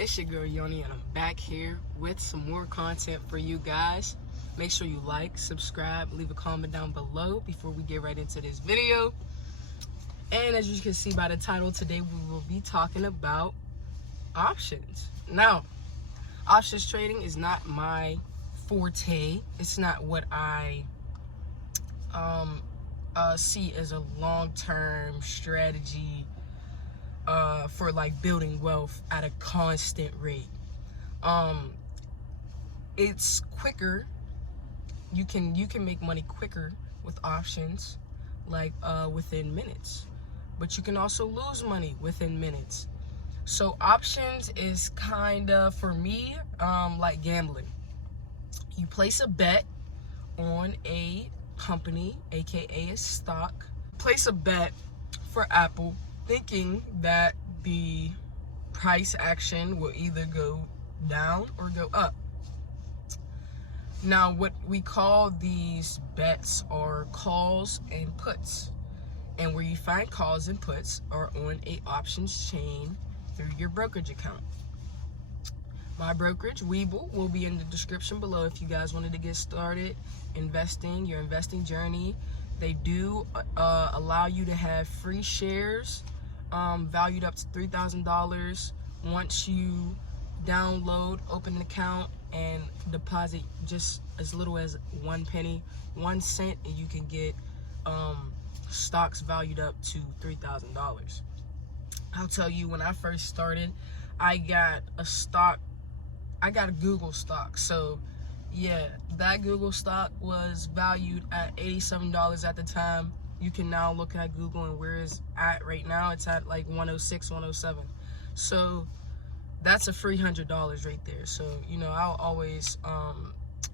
It's your girl Yoni, and I'm back here with some more content for you guys. Make sure you like, subscribe, leave a comment down below before we get right into this video. And as you can see by the title, today we will be talking about options. Now, options trading is not my forte. It's not what I see as a long-term strategy for like building wealth at a constant rate. It's quicker. You can make money quicker with options, like within minutes, but you can also lose money within minutes. So options is kind of, for me, like gambling. You place a bet on a company, aka a stock. Place a bet for Apple, thinking that the price action will either go down or go up. Now, what we call these bets are calls and puts. And where you find calls and puts are on a options chain through your brokerage account. My brokerage, Webull, will be in the description below if you guys wanted to get started investing, your investing journey. They do allow you to have free shares valued up to $3,000 once you download, open an account, and deposit just as little as 1 penny, 1 cent, and you can get stocks valued up to $3,000. I'll tell you, when I first started, I got a Google stock. So yeah, that Google stock was valued at $87 at the time. You can now look at Google and where it's at right now. It's at like 106, 107. So that's a free $100 right there. So, you know, I'll always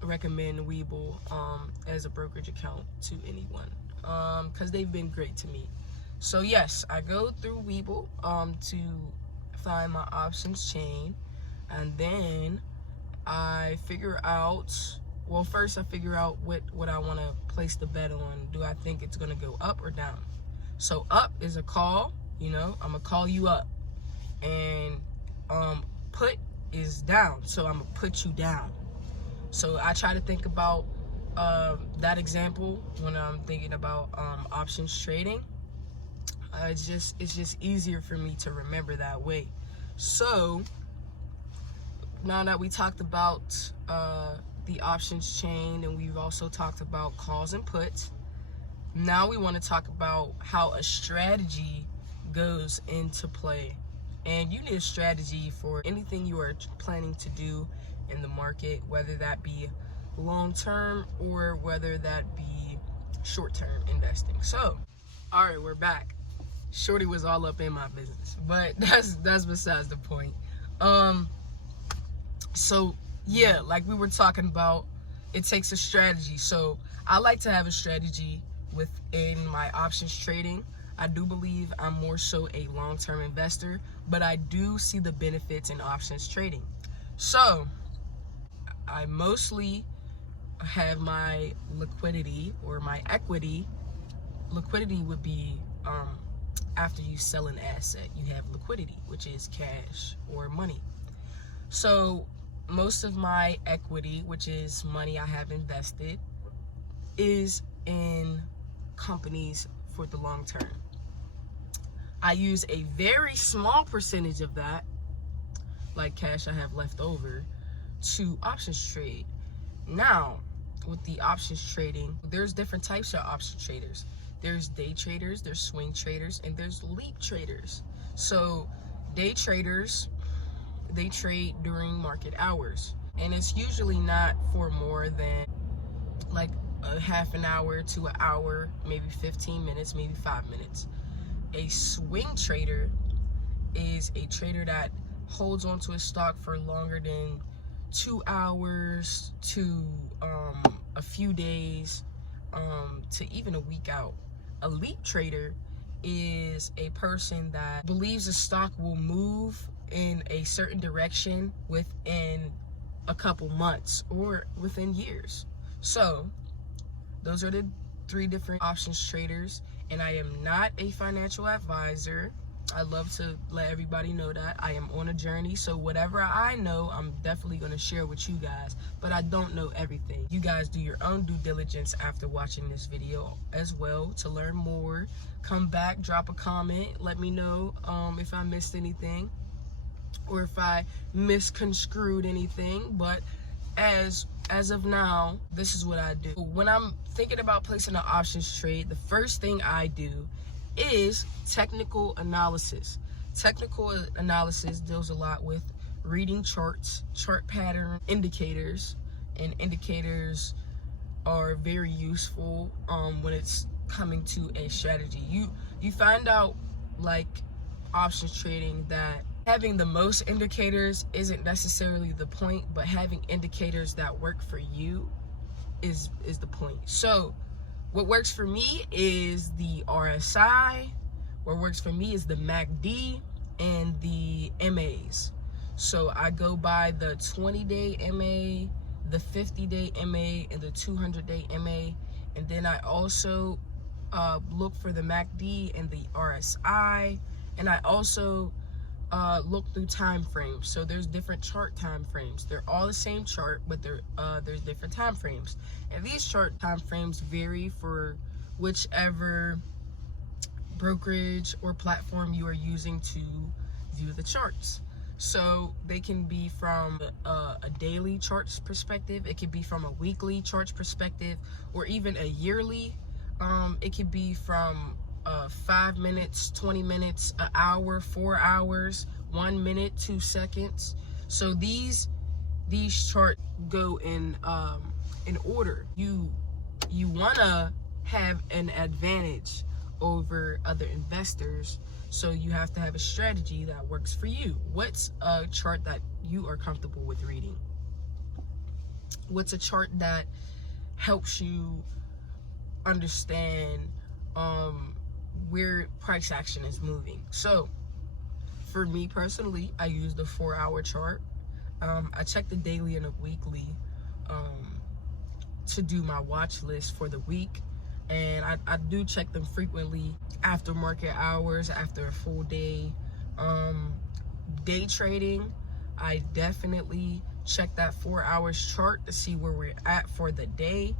recommend Webull as a brokerage account to anyone, because they've been great to me. So yes, I go through Webull to find my options chain, and then I figure out, well, first I figure out what I want to place the bet on. Do I think it's going to go up or down? So up is a call, you know, I'm going to call you up. And put is down, so I'm going to put you down. So I try to think about that example when I'm thinking about options trading. It's just easier for me to remember that way. So now that we talked about the options chain, and we've also talked about calls and puts, now we want to talk about how a strategy goes into play. And you need a strategy for anything you are planning to do in the market, whether that be long-term or whether that be short-term investing. So, all right, we're back. Shorty was all up in my business, but that's besides the point. So yeah, like we were talking about, it takes a strategy. So I like to have a strategy within my options trading. I do believe I'm more so a long-term investor, but I do see the benefits in options trading. So I mostly have my liquidity, or my equity. Liquidity would be after you sell an asset, you have liquidity, which is cash or money. So most of my equity, which is money I have invested, is in companies for the long term. I use a very small percentage of that, like cash I have left over, to options trade. Now, with the options trading, there's different types of option traders. There's day traders, there's swing traders, and there's leap traders. So day traders, they trade during market hours, and it's usually not for more than like a half an hour to an hour, maybe 15 minutes, maybe 5 minutes. A swing trader is a trader that holds onto a stock for longer than 2 hours to a few days, to even a week out. A leap trader is a person that believes a stock will move in a certain direction within a couple months or within years. So those are the 3 different options traders, and I am not a financial advisor. I love to let everybody know that I am on a journey. So whatever I know, I'm definitely going to share with you guys. But I don't know everything. You guys do your own due diligence after watching this video as well to learn more. Come back, drop a comment, let me know if I missed anything or if I misconstrued anything. But as of now, this is what I do. When I'm thinking about placing an options trade, the first thing I do is technical analysis. Technical analysis deals a lot with reading charts, chart pattern indicators, and indicators are very useful when it's coming to a strategy. You find out, like options trading, that having the most indicators isn't necessarily the point, but having indicators that work for you is the point. So what works for me is the RSI. What works for me is the MACD and the MAs. So I go by the 20-day MA, the 50-day MA, and the 200-day MA. And then I also look for the MACD and the RSI. And I also look through time frames. So there's different chart time frames. They're all the same chart, but there's different time frames. And these chart time frames vary for whichever brokerage or platform you are using to view the charts. So they can be from a daily charts perspective, it could be from a weekly charts perspective, or even a yearly. It could be from 5 minutes, 20 minutes, an hour, 4 hours, 1 minute, 2 seconds. So these charts go in order. You wanna have an advantage over other investors, so you have to have a strategy that works for you. What's a chart that you are comfortable with reading? What's a chart that helps you understand where price action is moving? So for me personally, I use the 4-hour chart. I check the daily and the weekly to do my watch list for the week, and I do check them frequently after market hours, after a full day. Day trading, I definitely check that 4 hours chart to see where we're at for the day.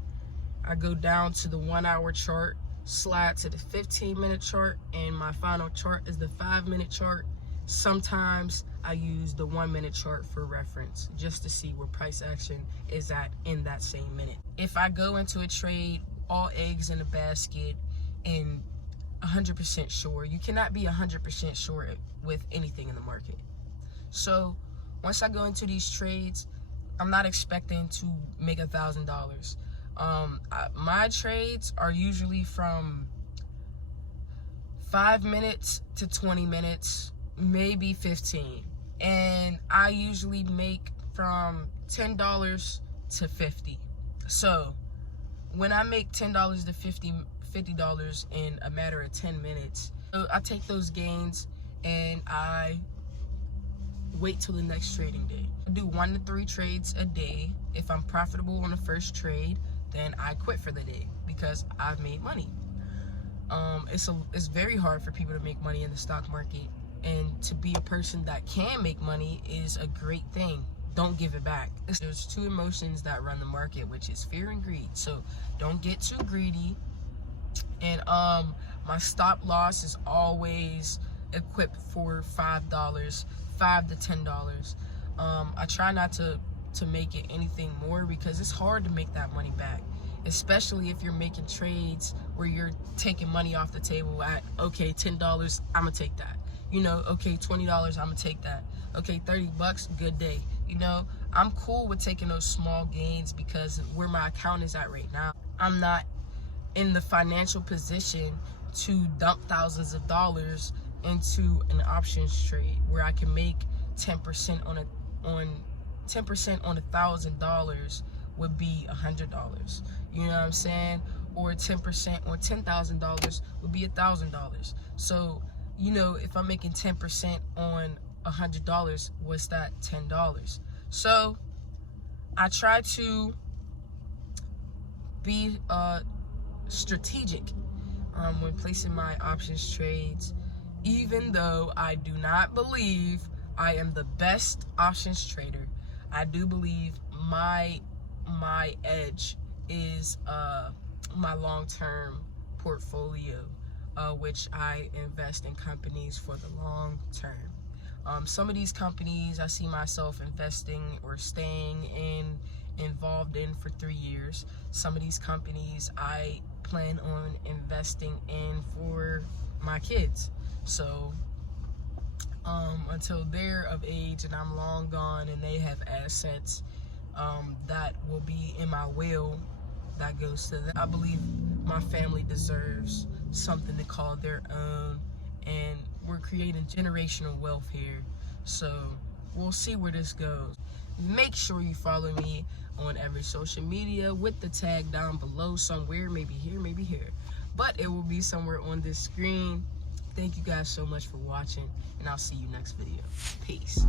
I go down to the 1-hour chart, slide to the 15-minute chart, and my final chart is the 5-minute chart. Sometimes I use the 1-minute chart for reference just to see where price action is at in that same minute. If I go into a trade all eggs in a basket and 100% sure, you cannot be 100% sure with anything in the market. So once I go into these trades, I'm not expecting to make $1,000. My trades are usually from 5 minutes to 20 minutes, maybe 15. And I usually make from $10 to $50. So when I make $10 to $50 in a matter of 10 minutes, I take those gains and I wait till the next trading day. I do 1 to 3 trades a day. If I'm profitable on the first trade, then I quit for the day because I've made money. It's very hard for people to make money in the stock market, and to be a person that can make money is a great thing. Don't give it back. There's 2 emotions that run the market, which is fear and greed. So don't get too greedy. And my stop loss is always equipped for $5 to $10. I try not to make it anything more because it's hard to make that money back, especially if you're making trades where you're taking money off the table at, okay, $10, I'm gonna take that. You know, okay, $20, I'm gonna take that. Okay, $30, good day. You know, I'm cool with taking those small gains because where my account is at right now, I'm not in the financial position to dump thousands of dollars into an options trade where I can make 10% on $1,000 would be $100. You know what I'm saying? Or 10% on $10,000 would be $1,000. So, you know, if I'm making 10% on $100, what's that? $10. So I try to be strategic when placing my options trades. even though I do not believe I am the best options trader, I do believe my edge is my long-term portfolio, which I invest in companies for the long term. Some of these companies I see myself investing or staying involved in for 3 years. Some of these companies I plan on investing in for my kids. So until they're of age and I'm long gone and they have assets that will be in my will, that goes to them. I believe my family deserves something to call their own, and we're creating generational wealth here. So we'll see where this goes. Make sure you follow me on every social media with the tag down below somewhere, maybe here, but it will be somewhere on this screen. Thank you guys so much for watching, and I'll see you next video. Peace.